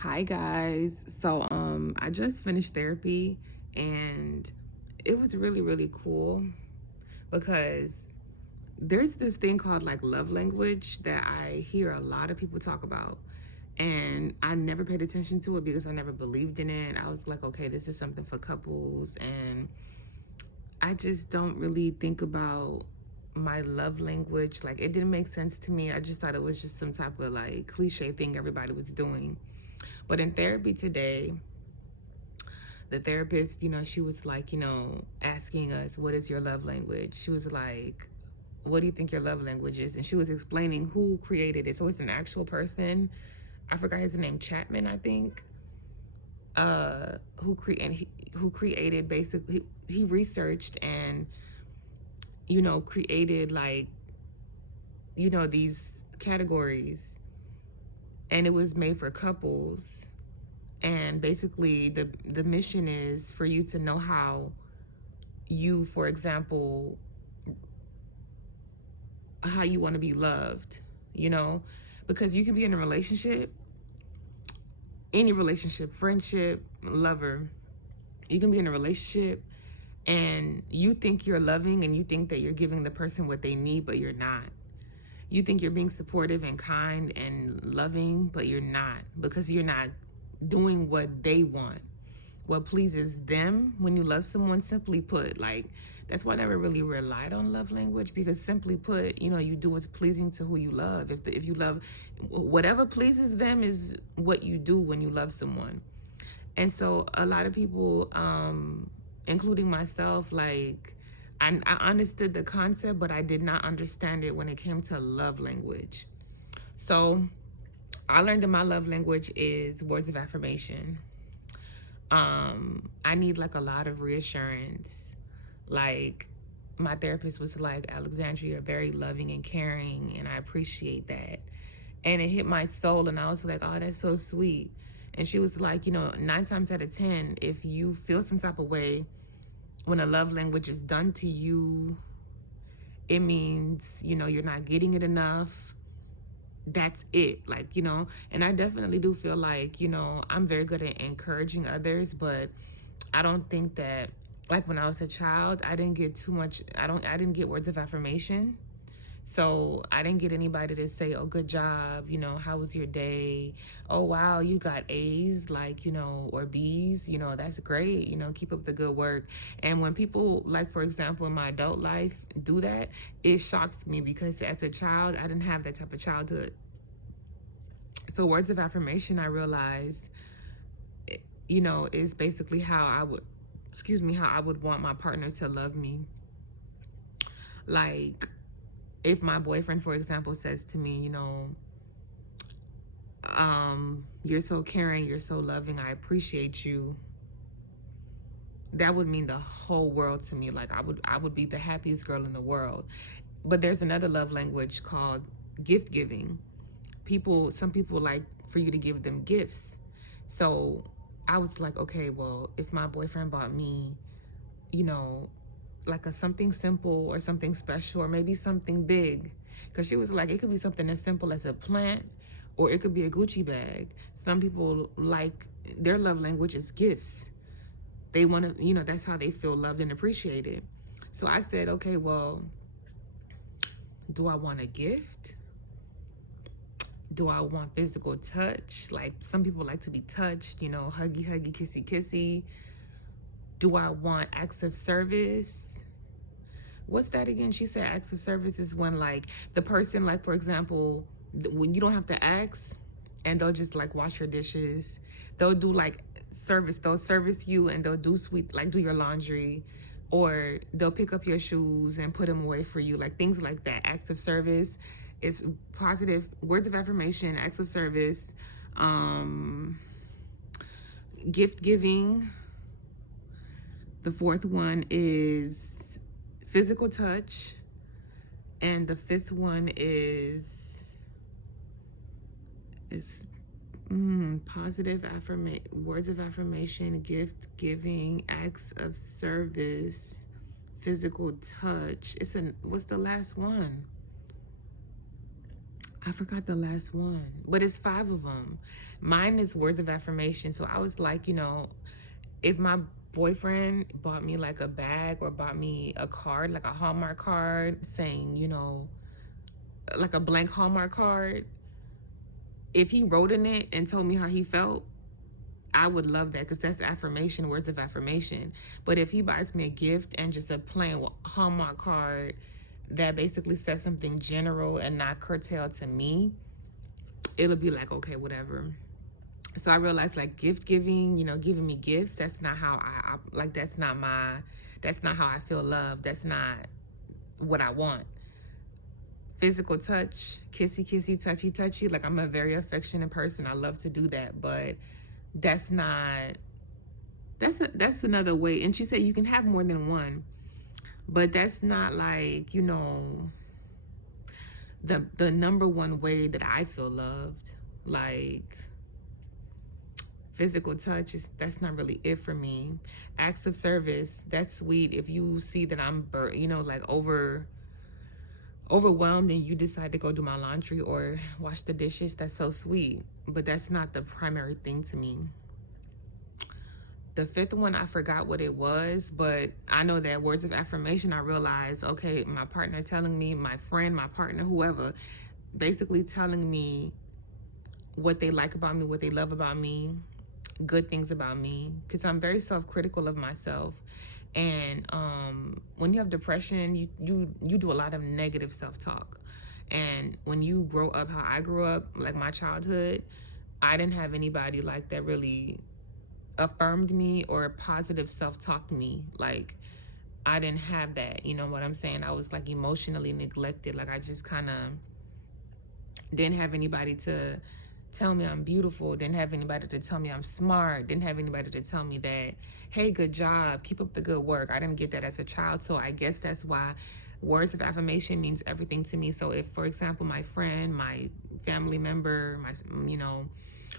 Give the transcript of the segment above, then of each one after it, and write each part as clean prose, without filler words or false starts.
Hi guys. I just finished therapy and it was really cool because there's this thing called like love language that I hear a lot of people talk about. And I never paid attention to it because I never believed in it. I was like, okay, this is something for couples, and I just don't really think about my love language. Like, it didn't make sense to me. I just thought it was just some type of like cliche thing everybody was doing. But in therapy today, the therapist, she was like, asking us, what is your love language? She was like, what do you think your love language is? And she was explaining who created it. So it's an actual person. I forgot his name, Chapman, I think. Who created basically, he researched and created like these categories, and it was made for couples. And basically the mission is for you to know how you, for example, how you want to be loved, you know, because you can be in a relationship, any relationship, friendship, lover, you can be in a relationship and you think you're loving and you think that you're giving the person what they need, but you're not. You think you're being supportive and kind and loving, but you're not, because you're not doing what they want, what pleases them. When you love someone, simply put, like, that's why I never really relied on love language, because simply put, you do what's pleasing to who you love. If you love, whatever pleases them is what you do when you love someone. And so a lot of people, including myself, like, I understood the concept, but I did not understand it when it came to love language. So I learned that my love language is words of affirmation. I need like a lot of reassurance. Like, my therapist was like, Alexandria, you're very loving and caring, and I appreciate that. And it hit my soul, and I was like, oh, that's so sweet. And she was like, 9 times out of 10, if you feel some type of way when a love language is done to you, it means, you're not getting it enough. That's it. Like, and I definitely do feel like, I'm very good at encouraging others, but I don't think that, like, when I was a child, I didn't get too much. I didn't get words of affirmation. So I didn't get anybody to say, oh, good job, how was your day? Oh, wow, you got A's, like, or B's, that's great, keep up the good work. And when people, like, for example, in my adult life do that, it shocks me, because as a child, I didn't have that type of childhood. So words of affirmation, I realized, is basically how I would, how I would want my partner to love me. Like, if my boyfriend, for example, says to me, you're so caring, you're so loving, I appreciate you, that would mean the whole world to me. Like, I would be the happiest girl in the world. But there's another love language called gift giving. Some people like for you to give them gifts. So I was like, okay, well, if my boyfriend bought me, you know, like a something simple or something special, or maybe something big, because she was like, it could be something as simple as a plant, or it could be a Gucci bag. Some people, like, their love language is gifts. They want to, that's how they feel loved and appreciated. So I said, okay, well, do I want a gift? Do I want physical touch? Like, some people like to be touched, huggy, huggy, kissy, kissy. Do I want acts of service? What's that again? She said acts of service is when, like, the person, like, for example, when you don't have to ask, and they'll just like wash your dishes. They'll do like service. They'll service you, and they'll do sweet, like, do your laundry, or they'll pick up your shoes and put them away for you. Like, things like that. Acts of service is positive. Words of affirmation, acts of service, gift giving. The fourth one is physical touch. And the fifth one is positive words of affirmation, gift giving, acts of service, physical touch. What's the last one? I forgot the last one, but it's 5 of them. Mine is words of affirmation. So I was like, if my boyfriend bought me like a bag or bought me a card, like a Hallmark card saying, like a blank Hallmark card, if he wrote in it and told me how he felt, I would love that, because that's affirmation, words of affirmation. But if he buys me a gift and just a plain Hallmark card that basically says something general and not curtailed to me, it'll be like, okay, whatever. So I realized, like, gift giving, giving me gifts, that's not how I like, that's not how I feel love. That's not what I want. Physical touch, kissy kissy, touchy touchy, like, I'm a very affectionate person. I love to do that, but that's another way. And she said you can have more than one, but that's not like, the number one way that I feel loved. Like, physical touch, that's not really it for me. Acts of service, that's sweet. If you see that I'm like overwhelmed and you decide to go do my laundry or wash the dishes, that's so sweet. But that's not the primary thing to me. The 5th one, I forgot what it was, but I know that words of affirmation, I realized, okay, my partner telling me, my friend, my partner, whoever, basically telling me what they like about me, what they love about me, good things about me, because I'm very self-critical of myself. And when you have depression, you do a lot of negative self-talk. And when you grow up how I grew up, like my childhood, I didn't have anybody like that really affirmed me or positive self-talked me. Like, I didn't have that, you know what I'm saying? I was like emotionally neglected. Like, I just kind of didn't have anybody to tell me I'm beautiful, didn't have anybody to tell me I'm smart, didn't have anybody to tell me that, hey, good job, keep up the good work. I didn't get that as a child. So I guess that's why words of affirmation means everything to me. So if, for example, my friend, my family member, my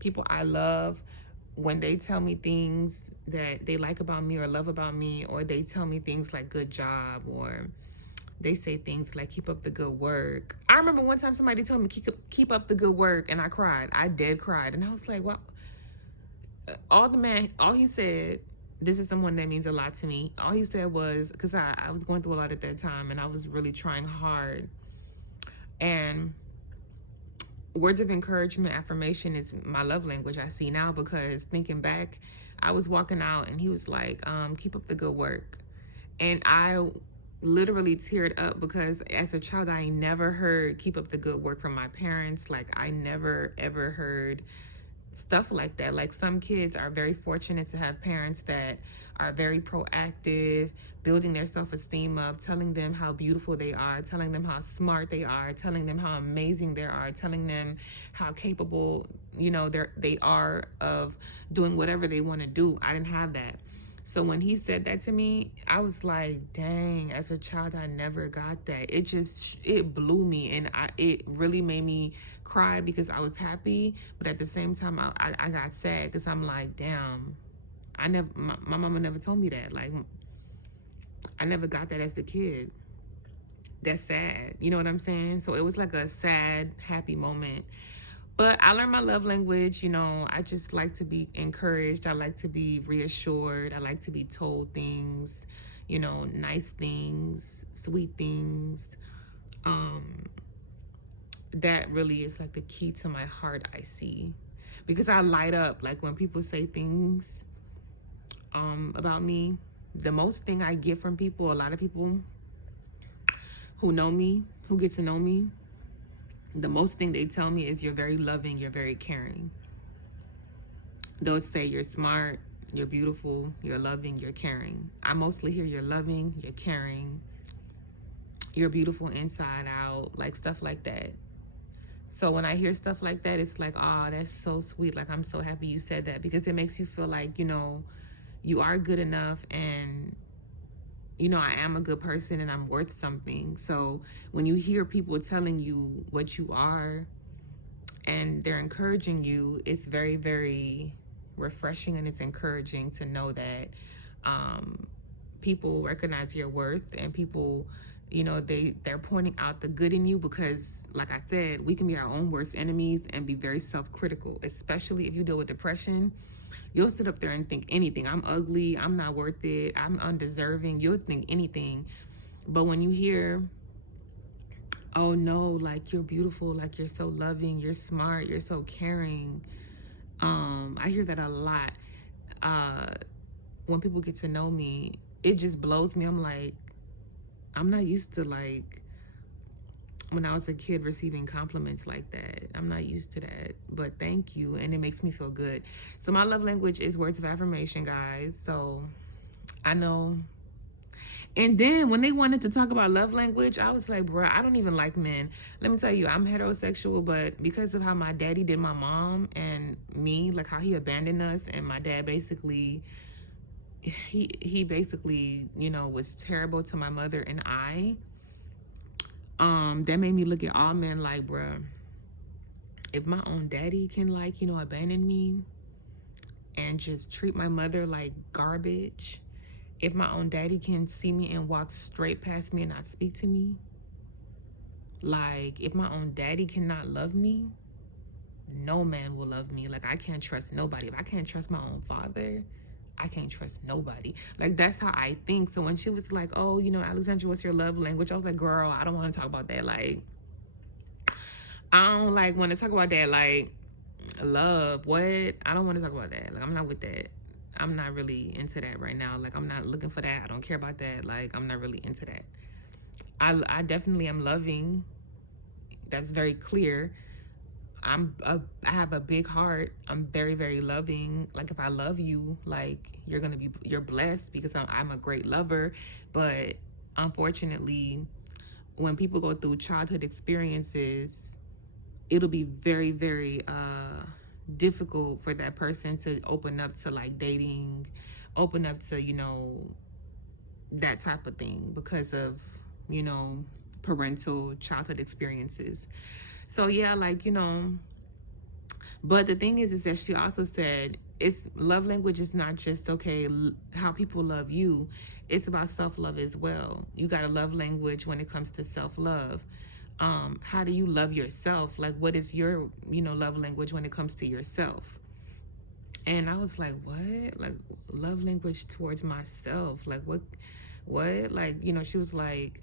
people I love, when they tell me things that they like about me or love about me, or they tell me things like good job, or they say things like keep up the good work. I remember one time somebody told me keep up the good work, and I cried. I dead cried. And I was like, well, all he said, this is someone that means a lot to me. All he said was, because I was going through a lot at that time and I was really trying hard. And words of encouragement, affirmation is my love language, I see now, because thinking back, I was walking out and he was like, keep up the good work. And I literally teared up, because as a child, I never heard keep up the good work from my parents. Like, I never ever heard stuff like that. Like, some kids are very fortunate to have parents that are very proactive, building their self-esteem up, telling them how beautiful they are, telling them how smart they are, telling them how amazing they are, telling them how capable, they are of doing whatever they want to do. I didn't have that. So when he said that to me, I was like, dang, as a child, I never got that. It blew me, and it really made me cry, because I was happy, but at the same time, I got sad, because I'm like, damn, my mama never told me that. Like, I never got that as a kid. That's sad. You know what I'm saying? So it was like a sad, happy moment. But I learned my love language. I just like to be encouraged. I like to be reassured. I like to be told things, nice things, sweet things. That really is like the key to my heart, I see. Because I light up, like, when people say things about me. The most thing I get from people, a lot of people who know me, who get to know me, the most thing they tell me is, you're very loving, you're very caring. They'll say you're smart, you're beautiful, you're loving, you're caring. I mostly hear you're loving, you're caring, you're beautiful inside out, like stuff like that. So when I hear stuff like that, it's like, oh, that's so sweet. Like, I'm so happy you said that, because it makes you feel like, you are good enough, and I am a good person, and I'm worth something. So when you hear people telling you what you are and they're encouraging you, it's very, very refreshing, and it's encouraging to know that people recognize your worth, and people You know, they're pointing out the good in you because, like I said, we can be our own worst enemies and be very self-critical, especially if you deal with depression. You'll sit up there and think anything. I'm ugly. I'm not worth it. I'm undeserving. You'll think anything. But when you hear, oh no, like you're beautiful, like you're so loving, you're smart, you're so caring. I hear that a lot. When people get to know me, it just blows me. I'm like, I'm not used to, like, when I was a kid receiving compliments like that. I'm not used to that, but thank you. And it makes me feel good. So my love language is words of affirmation, guys. So I know. And then when they wanted to talk about love language, I was like, bruh, I don't even like men. Let me tell you, I'm heterosexual, but because of how my daddy did my mom and me, like how he abandoned us, and my dad basically, he basically, you know, was terrible to my mother and I, that made me look at all men like, bruh, if my own daddy can, like, you know, abandon me and just treat my mother like garbage, if my own daddy can see me and walk straight past me and not speak to me, like, if my own daddy cannot love me, no man will love me. Like, I can't trust nobody. If I can't trust my own father, I can't trust nobody. Like, that's how I think. So when she was like, oh, you know, Alexandra, what's your love language? I was like, girl, I don't want to talk about that. Like, I don't, like, want to talk about that. Like, love, what? I don't want to talk about that. Like, I'm not with that. I'm not really into that right now. Like, I'm not looking for that. I don't care about that. Like, I'm not really into that. I definitely am loving. That's very clear. I have a big heart. I'm very, very loving. Like, if I love you, like, you're blessed because I'm a great lover. But unfortunately, when people go through childhood experiences, it'll be very, very difficult for that person to open up to, like, dating, open up to, you know, that type of thing because of, you know, parental childhood experiences. So yeah, like, you know, but the thing is that she also said it's love language is not just, okay, how people love you. It's about self-love as well. You got a love language when it comes to self-love. How do you love yourself? Like, what is your, you know, love language when it comes to yourself? And I was like, what? Like, love language towards myself? Like, what? Like, you know, she was like,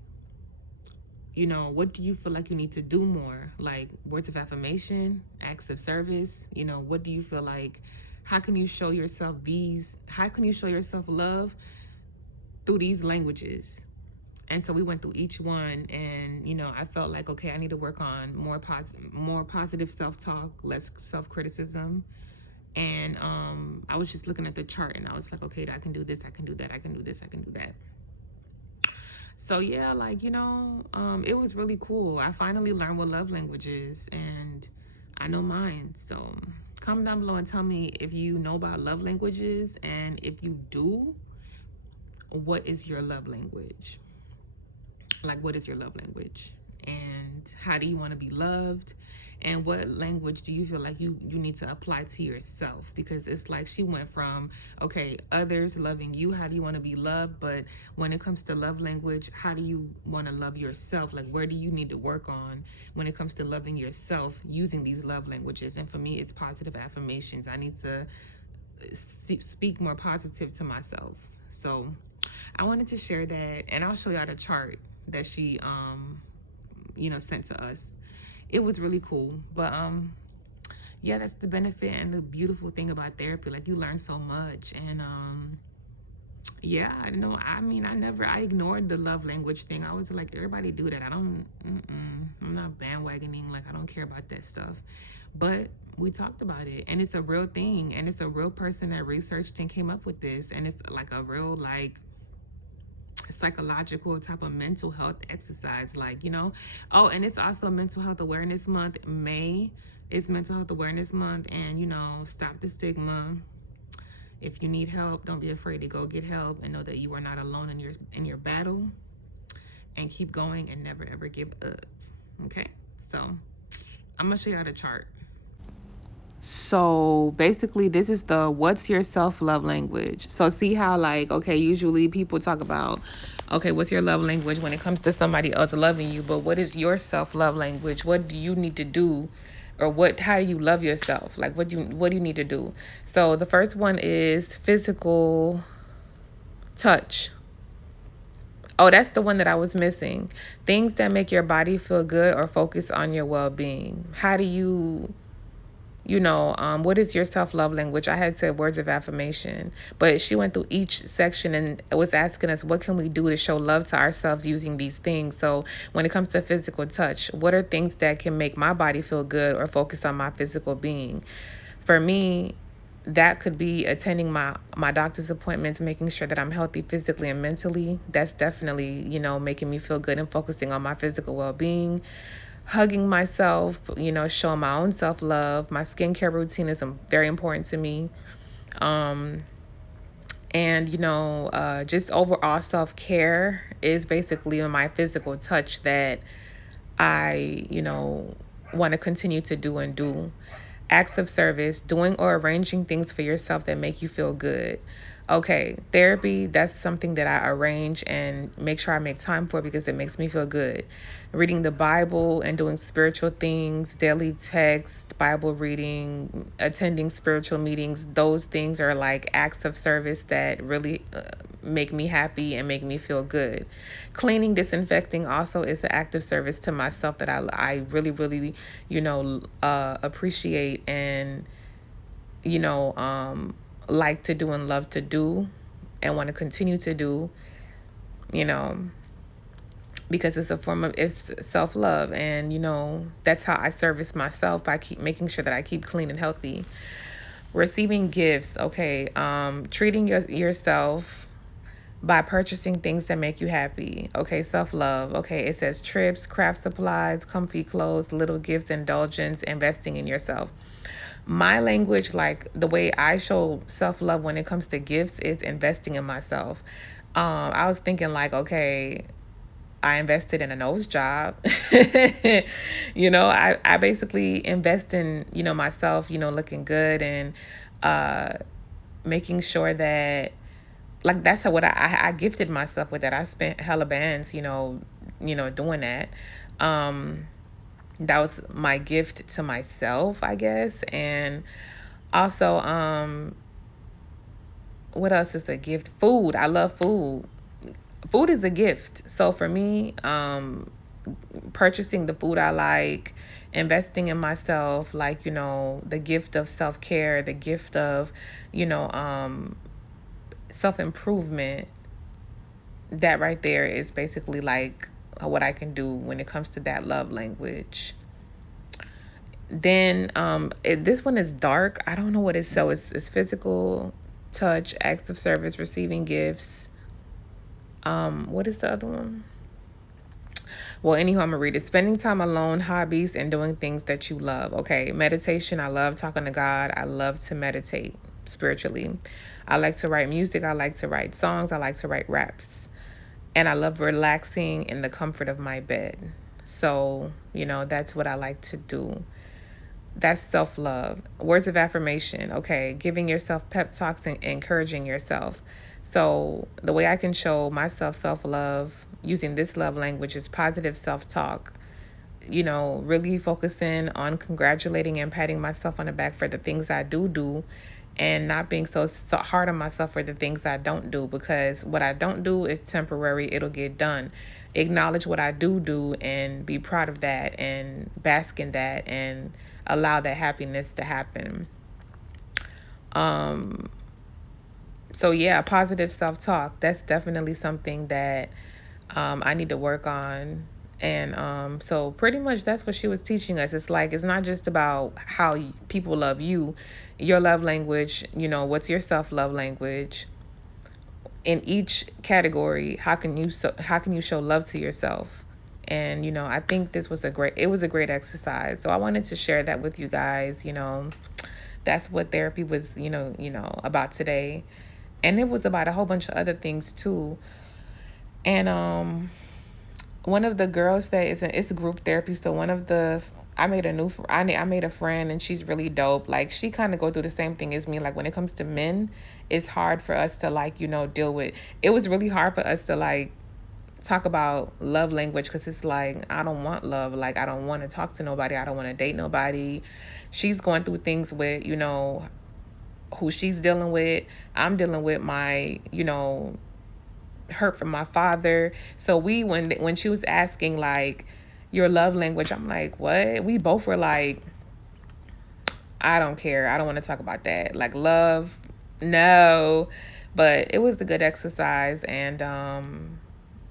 you know, what do you feel like you need to do more? Like, words of affirmation, acts of service, you know, what do you feel like, how can you show yourself love through these languages? And so we went through each one, and, you know, I felt like, okay, I need to work on more positive self-talk, less self-criticism. And I was just looking at the chart, and I was like, okay, I can do this, I can do that, I can do this, I can do that. So yeah, like, you know, it was really cool. I finally learned what love language is, and I know mine. So comment down below and tell me if you know about love languages, and if you do, what is your love language? Like, what is your love language? And how do you want to be loved? And what language do you feel like you need to apply to yourself? Because it's like she went from, okay, others loving you, how do you want to be loved? But when it comes to love language, how do you want to love yourself? Like, where do you need to work on when it comes to loving yourself using these love languages? And for me, it's positive affirmations. I need to speak more positive to myself. So I wanted to share that, and I'll show y'all the chart that she you know, sent to us. It was really cool. But yeah, that's the benefit and the beautiful thing about therapy. Like, you learn so much. And yeah, I mean, I ignored the love language thing. I was like, everybody do that. I'm not bandwagoning. Like, I don't care about that stuff. But we talked about it, and it's a real thing, and it's a real person that researched and came up with this, and it's like a real, like, psychological type of mental health exercise, like, you know. Oh, and it's also Mental Health Awareness Month. May is Mental Health Awareness Month, and, you know, stop the stigma. If you need help, don't be afraid to go get help, and know that you are not alone in your battle, and keep going and never ever give up. Okay, so I'm gonna show y'all the chart. So basically, this is the what's your self-love language. So see how, like, okay, usually people talk about, okay, what's your love language when it comes to somebody else loving you, but what is your self-love language? What do you need to do, or how do you love yourself? Like, what do you need to do? So the first one is physical touch. Oh, that's the one that I was missing. Things that make your body feel good or focus on your well-being. How do you, what is your self-love language? I had said words of affirmation, but she went through each section and was asking us, what can we do to show love to ourselves using these things? So when it comes to physical touch, what are things that can make my body feel good or focus on my physical being? For me, that could be attending my doctor's appointments, making sure that I'm healthy physically and mentally. That's definitely, making me feel good and focusing on my physical well-being. Hugging myself, showing my own self-love. My skincare routine is very important to me. And, just overall self-care is basically my physical touch that I, want to continue to do. Acts of service, doing or arranging things for yourself that make you feel good. Okay, therapy, that's something that I arrange and make sure I make time for because it makes me feel good. Reading the Bible and doing spiritual things, daily text, Bible reading, attending spiritual meetings, those things are like acts of service that really make me happy and make me feel good. Cleaning, disinfecting also is an act of service to myself that I really, really, appreciate and, like to do and love to do and want to continue to do, because it's self-love. And, that's how I service myself, by keep making sure that I keep clean and healthy. Receiving gifts. Okay. Treating yourself by purchasing things that make you happy. Okay, self-love. Okay, it says trips, craft supplies, comfy clothes, little gifts, indulgence, investing in yourself. My language, like the way I show self-love when it comes to gifts, is investing in myself. I was thinking like, okay, I invested in a nose job. I basically invest in, myself, looking good and making sure that, like, that's what I gifted myself with that. I spent hella bands, doing that. That was my gift to myself, I guess. And also, what else is a gift? Food. I love food. Food is a gift. So for me, purchasing the food I like, investing in myself, like, the gift of self-care, the gift of, self-improvement, that right there is basically like what I can do when it comes to that love language. Then this one is dark. I don't know what it's. So it's physical touch, acts of service, receiving gifts. What is the other one? Well, anyhow, I'm gonna read it. Spending time alone, hobbies, and doing things that you love. Okay, meditation. I love talking to God. I love to meditate spiritually. I like to write music. I like to write songs. I like to write raps. And I love relaxing in the comfort of my bed. So, that's what I like to do. That's self-love. Words of affirmation. Okay, giving yourself pep talks and encouraging yourself. So the way I can show myself self-love using this love language is positive self-talk. Really focusing on congratulating and patting myself on the back for the things I do, and not being so hard on myself for the things I don't do, because what I don't do is temporary. It'll get done. Acknowledge what I do and be proud of that and bask in that and allow that happiness to happen. So yeah, positive self-talk, that's definitely something that I need to work on. And so pretty much that's what she was teaching us. It's like, it's not just about how people love you, your love language, what's your self-love language. In each category, how can you show love to yourself? And I think it was a great exercise. So I wanted to share that with you guys. That's what therapy was, about today. And it was about a whole bunch of other things too. And one of the girls that it's a group therapy. So one of the I made a friend, and she's really dope. Like, she kind of go through the same thing as me. Like, when it comes to men, it's hard for us to, like, deal with. It was really hard for us to, like, talk about love language, because it's like, I don't want love. Like, I don't want to talk to nobody. I don't want to date nobody. She's going through things with, who she's dealing with. I'm dealing with my, hurt from my father. So when she was asking, like, your love language, I'm like, what? We both were like, I don't care. I don't want to talk about that. Like, love, no. But it was a good exercise, and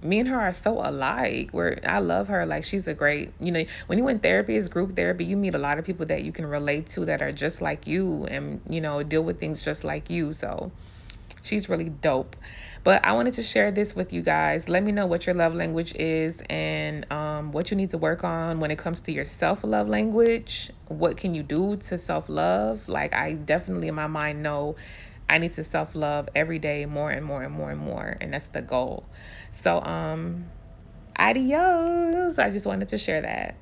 me and her are so alike. I love her. Like, she's a great, when you in therapy, it's group therapy, you meet a lot of people that you can relate to, that are just like you, and deal with things just like you. So she's really dope. But I wanted to share this with you guys. Let me know what your love language is, and what you need to work on when it comes to your self-love language. What can you do to self-love? Like, I definitely in my mind know I need to self-love every day, more and more and more and more. And that's the goal. So, adios. I just wanted to share that.